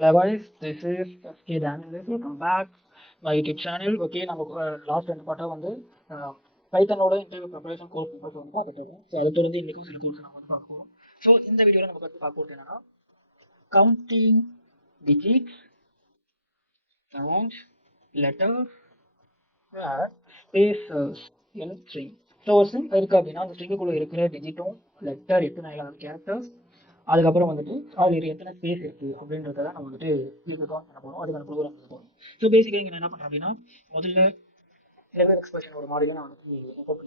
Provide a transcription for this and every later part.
Otherwise, this is SK Daniel. Welcome back my YouTube channel. Okay, நம்ம last ரெண்டு பாட்டா வந்து பைத்தனோட இன்டர்வியூ ப்ரிப்பரேஷன் கோர்ஸ் வந்து பார்த்துட்டு இருக்கோம். ஸோ அதை தொடர்ந்து இன்னைக்கும் சில கோர்ஸ் நம்ம வந்து பார்க்க போகிறோம். ஸோ இந்த வீடியோவில் நம்ம பார்த்து பார்க்க போகிறது என்னன்னா counting digits and letters at spaces in string. So ஒரு ஸ்ட்ரிங் இருக்கு அப்படின்னா அந்த ஸ்ட்ரிங்குக்குள்ள இருக்கிற டிஜிட்டும் லெட்டர் எத்தனை கேரக்டர்ஸ் அதுக்கப்புறம் வந்துட்டு அதில் எத்தனை ஸ்பேஸ் இருக்குது அப்படின்றத நம்ம வந்துட்டு இதுக்கு கவுண்ட் பண்ண போகிறோம். அதுக்கான ப்ரோக்ராம் பண்ண போகிறோம். ஸோ பேசிக்காக இங்கே என்ன பண்ணுறேன் அப்படின்னா முதல்ல ரெகுலர் எக்ஸ்பிரஷன் ஒரு மாடலை நான் வந்து இம்போர்ட்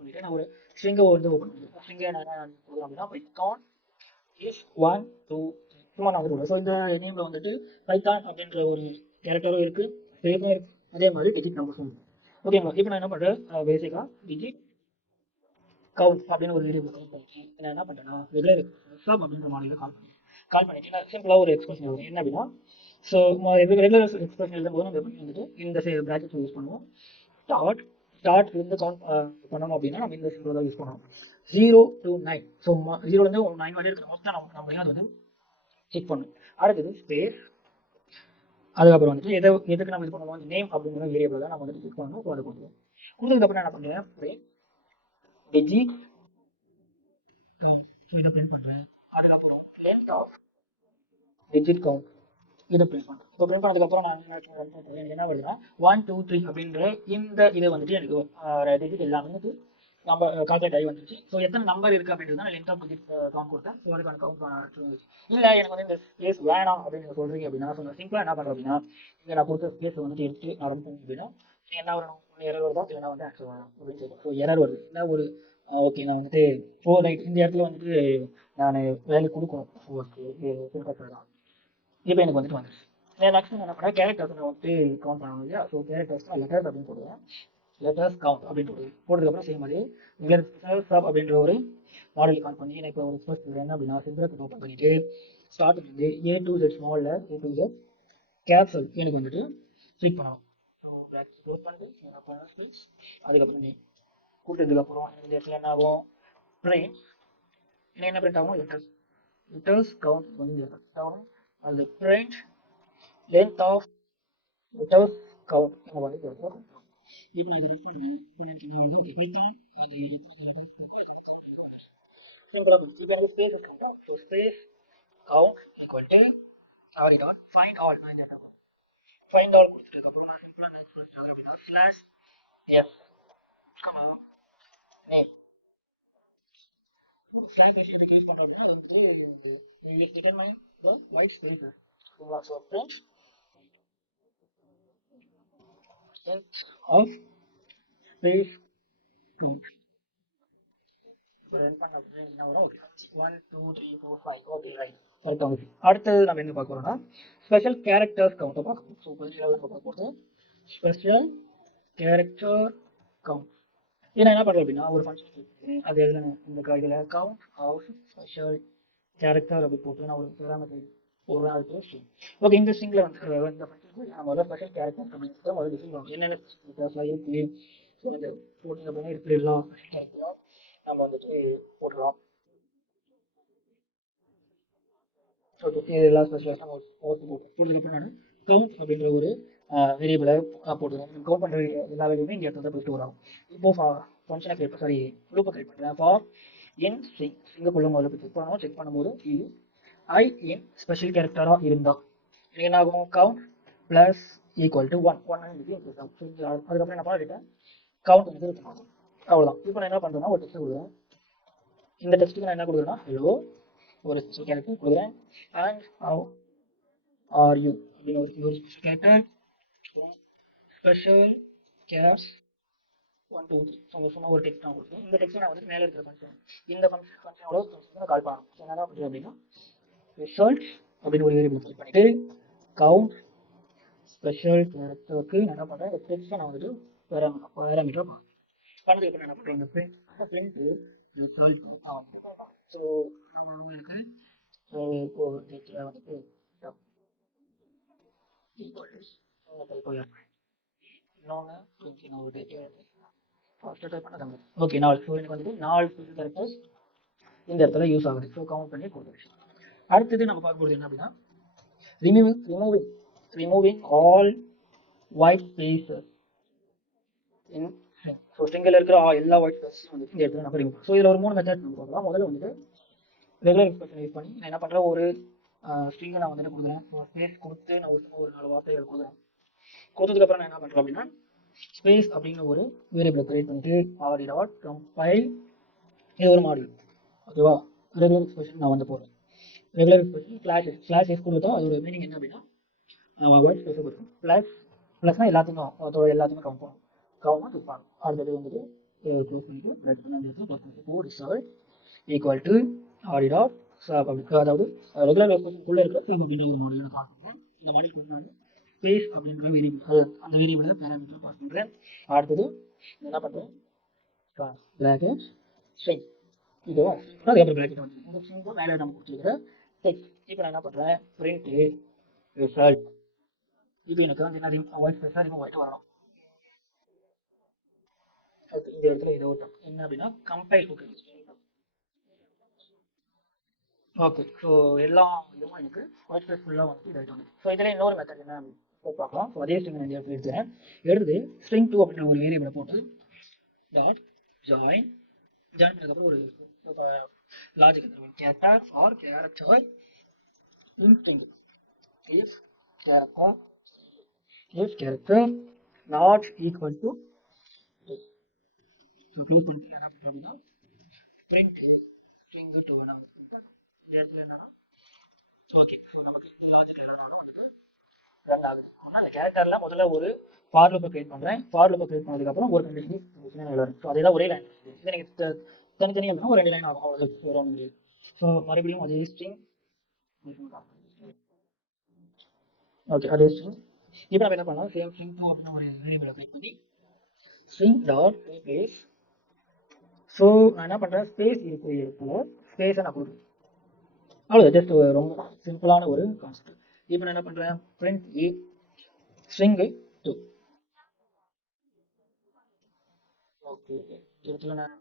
பண்ணிட்டு நான் ஒரு ஸ்ட்ரிங்கை வந்து ஓப்பன் பண்ணிக்கிறேன். ஸ்ட்ரிங்கை நான் என்ன கொடுக்குறேன் அப்படின்னா பைத்தான் இஸ் 1 2 சும்மா நான் வந்து ஸோ இந்த நேமில் வந்துட்டு பைத்தான் அப்படின்ற ஒரு கேரக்டரும் இருக்குது, ஸ்பேஸும் இருக்குது, அதே மாதிரி டிஜிட் நம்பர்ஸும் இருக்குது. ஓகேங்களா? இப்போ நான் என்ன பண்ணுறேன், பேசிக்காக டிஜிட் கவுண்ட் அப்படின்னு ஒரு வேரியபிள் கவுண்ட் பண்ணிட்டு நான் என்ன பண்ணுறேன்னா ரெகுலர் சப் அப்படின்ற மாடலில் கால் பண்ணிட்டு நான் சிம்பிளாக ஒரு எக்ஸ்பிரஷன் எழுதுறேன். என்ன அப்படின்னா ஸோ ரெகுலர் எக்ஸ்பிரஷன் எழுதும்போது நம்ம எப்படி வந்துட்டு இந்த பிராக்கெட்ஸ் யூஸ் பண்ணுவோம். ஸ்டார்ட் இருந்து கவுண்ட் பண்ணணும் அப்படின்னா நம்ம இந்த சிம்பிள் தான் யூஸ் பண்ணுவோம். 0 to 9. ஸோ 0லேருந்து 9 வரை இருக்கிற மொத்தம் நம்ம அது வந்து செக் பண்ணணும். அடுத்தது ஸ்பேஸ், அதுக்கப்புறம் வந்துட்டு எதுக்கு நம்ம இது பண்ணுவோம் நேம் அப்படிங்கிற வேரியபிள் தான் நம்ம வந்துட்டு செக் பண்ணணும். ஸோ அதை கொடுத்துருவோம். கொடுத்ததுக்கப்புறம் என்ன பண்ணுறேன் டிஜிட் இதை பிரிண்ட் பண்ணுறேன். அதுக்கப்புறம் லென்த் ஆஃப் டிஜிட் கவுண்ட் இதை பிரிண்ட் பண்ணுறேன். இப்போ பிரிண்ட் பண்ணதுக்கப்புறம் நான் எனக்கு என்ன வருதுன்னா 1 2 3 அப்படின்ற இந்த இதை வந்துட்டு எனக்கு டிஜிட் எல்லாமே நம்ம கால்குலேட் ஆகி வந்துருச்சு. ஸோ எத்தனை நம்பர் இருக்குது அப்படின்றது நான் லென்த் ஆஃப் டிஜிட் கவுண்ட் கொடுத்தேன். ஸோ அதுக்கான கவுண்ட் வந்துச்சு. இல்லை எனக்கு வந்து இந்த ஸ்பேஸ் வேணாம் அப்படின்னு நீங்கள் சொல்கிறீங்க அப்படின்னா சொன்ன சிம்பிளாக என்ன பண்ணுறேன் அப்படின்னா இங்கே நான் கொடுத்த ஸ்பேஸ் வந்துட்டு எடுத்து நான் ரன் பண்ணி அப்படின்னா என்ன வரணும், எரர் வருதா இல்லைனா வந்து ஆக்சுவல் வரணும் அப்படின்னு சொல்லி. ஸோ எரர் வருது என்ன ஒரு ஓகே நான் வந்துட்டு ரைட் இந்த இடத்துல வந்துட்டு நான் வேலை கொடுக்கணும். ஓகே தான் இப்போ எனக்கு வந்துட்டு வந்துருச்சு. நெக்ஸ்ட் என்ன பண்ணேன் கேரக்டர்ஸ் நான் வந்துட்டு கவுண்ட் பண்ணணும் இல்லையா. ஸோ கேரக்டர்ஸ் லெட்டர்ஸ் அப்படின்னு போடுவேன். லெட்டர்ஸ் கவுண்ட் அப்படின்னு போட்டதுக்கப்புறம் சேம் மாதிரி சப் அப்படின்ற ஒரு மாடல் கவுண்ட் பண்ணி எனக்கு ஒரு ஃபர்ஸ்ட் என்ன அப்படின்னா சிம்பிளாக ஓப்பன் பண்ணிட்டு ஸ்டார்ட் வந்து A to Z ஸ்மாலில் A to Z capsule எனக்கு வந்துட்டு கிளிக் பண்ணணும். ஸோ பிராக்கெட் க்ளோஸ் பண்ணிட்டு என்ன பண்ண ஸ்பேஸ் அதுக்கப்புறம் நேம் கொடுத்ததுக்கப்புறம் இந்த இடத்துல என்ன ஆகும் பிரிண்ட் என்ன பிரிண்ட் ஆகும் லெட்டர்ஸ் கவுண்ட் வந்து ஆகும். அது print length of letters count நம்ம வந்து இப்போ நான் இதை கிளிக் பண்ணுவேன். எனக்கு என்ன வந்து பைத்தான் அது சிம்பிளாக இப்போ எனக்கு space count. So space count equal to sorry dot find all. நான் இந்த ஃபைண்ட் ஆல் கொடுத்ததுக்கப்புறம் நான் சிம்பிளாக என்ன எக்ஸ்பிரஸ் ஆகுது அப்படின்னா slash S comma name slash S எப்படி யூஸ் பண்ணுறோம் அப்படின்னா அது வந்து determine the white spaces. So print of space count. அடுத்தது நம்ம என்ன பார்க்க போறோம்னா ஸ்பெஷல் கேரக்டர்ஸ் கவுண்ட் பார்க்கணும். ஸோ பார்க்க போகிறது ஸ்பெஷல் கேரக்டர் கவுண்ட். ஏன்னா என்ன பண்ணுறோம் அப்படின்னா ஒரு ஃபங்க்ஷன் அது எழுதணும். இந்த இதில் கவுண்ட் ஆஃப் ஸ்பெஷல் கேரக்டர் அப்படி போட்டு நான் ஒரு பேராமீட்டர் போடுறேன். அது ஸ்ட்ரிங். ஓகே இந்த ஸ்ட்ரிங்கில் வந்து இந்த ஃபங்க்ஷனுக்கு நம்ம முதல்ல ஸ்பெஷல் கேரக்டர் அப்படின்னு முதல்ல டிஃபைன் பண்ணுவோம். என்னென்ன இருக்குது ஸோ இந்த போட்டிங்க அப்படின்னா இருக்கிற எல்லாம் நம்ம வந்துட்டு போடலாம். ஓகே இது எல்லா ஸ்பெஷலாக நம்ம போட்டதுக்கப்புறம் நான் கவுண்ட் அப்படின்ற ஒரு வேரியபிளை போட்டுருவேன். கவுண்ட் பண்ணுற எல்லா வேலையுமே இங்கே இடத்துல போயிட்டு வரும். இப்போ ஃபங்க்ஷனை கிரியேட் சாரி லூப்பை கிரியேட் பண்ணுறேன். ஃபார் இன் சிங்குக்குள்ள முதல்ல செக் பண்ணுவோம். செக் பண்ணும்போது இது ஐ இன் ஸ்பெஷல் கேரக்டராக இருந்தால் எனக்கு என்ன ஆகும் கவுண்ட் ப்ளஸ் ஈக்குவல் டு 1 அதுக்கப்புறம் என்ன பண்ணிட்டேன் கவுண்ட் வந்து இருக்கும். அவ்வளோதான். இப்போ நான் என்ன பண்ணுறேன்னா ஒரு டெக்ஸ்ட் கொடுக்குறேன். இந்த டெக்ஸ்ட்டுக்கு நான் என்ன கொடுக்குறேன்னா ஹலோ ஒரு ஸ்பெஷல் கேரக்டர் கொடுக்குறேன். அண்ட் ஹவ் ஆர் யூ அப்படின்னு ஒரு ஸ்பெஷல் கேரக்டர் ஸ்பெஷல் கேர்ஸ் 1 2 3 சும்மா ஒரு டெக்ஸ்ட் நான் கொடுக்குறேன். இந்த டெக்ஸ்ட் நான் வந்து மேலே இருக்கிற ஃபங்க்ஷன் இந்த ஃபங்க்ஷனோட நான் கால் பண்ணணும். என்ன பண்ணுறேன் அப்படின்னா ரிசல்ட் அப்படின்னு ஒரு வேரியபிள் கிளிக் பண்ணிட்டு கவுண்ட் ஸ்பெஷல் கேரக்டருக்கு நான் என்ன பண்ணுறேன் டெக்ஸ்ட்டை நான் வந்துட்டு பேராமீட்டர் பண்ணதுக்கு அப்புறம் என்ன பண்ணுறோம் இந்த பிரிண்ட் ரிசல்ட் ஸோ நம்ம எனக்கு இப்போ வந்துட்டு இன்னொன்று ஓகே 4 ஸோ எனக்கு வந்துட்டு 4 ஸ்பெஷல் கேரக்டர்ஸ் இந்த இடத்துல யூஸ் ஆகுது. ஸோ கவுண்ட் பண்ணி கொடுத்துருச்சு. அடுத்தது நம்ம பார்க்க போகிறது என்ன அப்படின்னா removing all white spaces in string. So ஸ்ட்ரிங்கில் இருக்கிற எல்லா ஒயிட் ஸ்பேஸையும் வந்து இந்த இடத்துல நம்ம ரிமூவ். ஸோ இதில் ஒரு 3 மெத்தட் நம்ம பார்க்கலாம். முதல்ல வந்துட்டு ரெகுலர் எக்ஸ்பிரஷன் யூஸ் பண்ணி நான் என்ன பண்ணுறேன், ஒரு ஸ்ட்ரிங்கை நான் வந்துட்டு கொடுக்குறேன். ஸ்பேஸ் கொடுத்து நான் ஒரு 4 வார்த்தைகள் கொடுக்குறேன். கொடுத்ததுக்கப்புறம் நான் என்ன பண்ணுறேன் அப்படின்னா ஸ்பேஸ் அப்படின்னு ஒரு வேரியபிளை கிரியேட் பண்ணிட்டு ஆர் டாட் கம்பைல், இது ஒரு மாடல். ஓகேவா, ரெகுலர் எக்ஸ்பிரஷன் நான் வந்து போடுறேன். ரெகுலர் எக்ஸ்பிரஷன் ஸ்லாஷ் எஸ் கொடுத்தா அதோட மீனிங் என்ன அப்படின்னா ஒயிட் ஸ்பேஸை கொடுக்கும். ப்ளஸ்னா எல்லாத்துக்கும் அதோட எல்லாத்துக்கும் கவுண்ட் இருப்பாங்க. அடுத்தது வந்துட்டு க்ளோஸ் பண்ணிட்டு ரைட் பண்ணி அந்த இடத்துல க்ளோஸ் பண்ணிட்டு result equal to R dot sub அப்படி, அதாவது ரெகுலர் எக்ஸ்பிரஷனுக்குள்ளே இருக்கிற சப் அப்படின்ற ஒரு மாடல் நான் பாஸ் பண்ணுறேன். இந்த மாடல் கொடுத்தாங்க ஸ்பேஸ் அப்படின்ற வேரியபிள், அந்த வேரியபிளை பேராமீட்டர் பாஸ் பண்ணுறேன். அடுத்தது என்ன பண்ணுறேன், பிராக்கெட் ஸ்ட்ரிங், இதுவா அதுக்கப்புறம் பிராக்கெட் வந்து இந்த ஸ்ட்ரிங்கும் மேலே நம்ம கொடுத்துருக்கிற டெக்ஸ்ட். இப்போ நான் என்ன பண்ணுறேன், பிரிண்ட் ரிசல்ட். இப்போ எனக்கு வந்து என்ன ஒயிட் ஸ்பேஸாக ரிமூவ் ஆகிட்டு வரணும். இந்த இடத்துல இதை ஓட்டம் என்ன அப்படின்னா கம்பைல். ஓகே, ஸோ எல்லா இதுவும் எனக்கு ஒயிட் ஸ்பேஸ் ஃபுல்லாக வந்து இதாகிட்டு வந்து. ஸோ இதில் இன்னொரு மெத்தட் என்ன பார்க்கலாம். ஸோ அதே ஸ்ட்ரிங் இந்த இடத்துல எடுத்துறேன். எடுத்து ஸ்ட்ரிங் 2 அப்படின்ற ஒரு வேரியபிளை போட்டு டாட் ஜாயின் பண்ணதுக்கப்புறம் ஒரு logic character or character in string if character not equal to close பண்ணிட்டு என்ன பண்ணுறோம் அப்படின்னா பிரிண்ட் ஸ்ட்ரிங் 2 வேணாம். இந்த இடத்துல என்னன்னா ஓகே, ஸோ நமக்கு இந்த லாஜிக் என்னன்னாலும் வந்துட்டு ரன் ஆகுது. ஆனால் அந்த கேரக்டர்ல முதல்ல ஒரு ஃபார் லூப்பை கிரியேட் பண்ணுறேன். ஃபார் லூப்பை கிரியேட் பண்ணதுக்கப்புறம் ஒரு கண்டிஷன் எழுதுறேன். ஸோ அதே தான் ஒரே லைன். இதை நீங்கள் தனித்தனி அப்படின்னா ஒரு 2 லைன் ஆகும், அவ்வளோ வரும் முடியாது. ஸோ மறுபடியும் அதே ஸ்ட்ரிங், ஓகே அதே ஸ்ட்ரிங். இப்போ நம்ம என்ன பண்ணலாம், சேம் ஸ்ட்ரிங் 2 அப்படின்னு ஒரு வேரியபிளை கிளிக் பண்ணி ஸ்ட்ரிங் டாட் ரீப்ளேஸ். ஸோ நான் என்ன பண்ணுறேன், ஸ்பேஸ் இருக்கிற இடத்துல ஸ்பேஸை நான் கொடுக்குறேன். அவ்வளோ ஜஸ்ட் ரொம்ப சிம்பிளான ஒரு கான்செப்ட். இப்போ நான் என்ன பண்ணுறேன், பிரிண்ட் ஸ்ட்ரிங் 2. ஓகே, இடத்துல நான்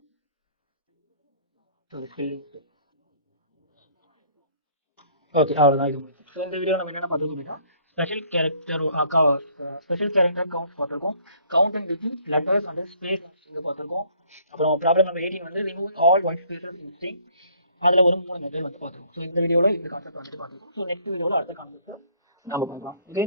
ஓகே அவ்வளோதான் இது முடியும். ஸோ இந்த வீடியோ நம்ம என்னென்ன பார்த்துருக்கோம் அப்படின்னா ஸ்பெஷல் கேரக்டர் கவுண்ட் பார்த்துருக்கோம், counting with letters and space இங்கே பார்த்துருக்கோம். அப்புறம் ப்ராப்ளம் நம்பர் 18 வந்து ரிமூவிங் ஆல் ஒயிட் ஸ்பேசஸ் இன் ஸ்ட்ரிங். அதில் ஒரு 3 மெத்தட் வந்து பார்த்துருக்கோம். ஸோ இந்த வீடியோவில் இந்த கான்செப்ட் வந்துட்டு பார்த்துருக்கோம். ஸோ நெக்ஸ்ட் வீடியோவில் அடுத்த கான்செப்ட் நம்ம பார்க்கலாம். ஓகே,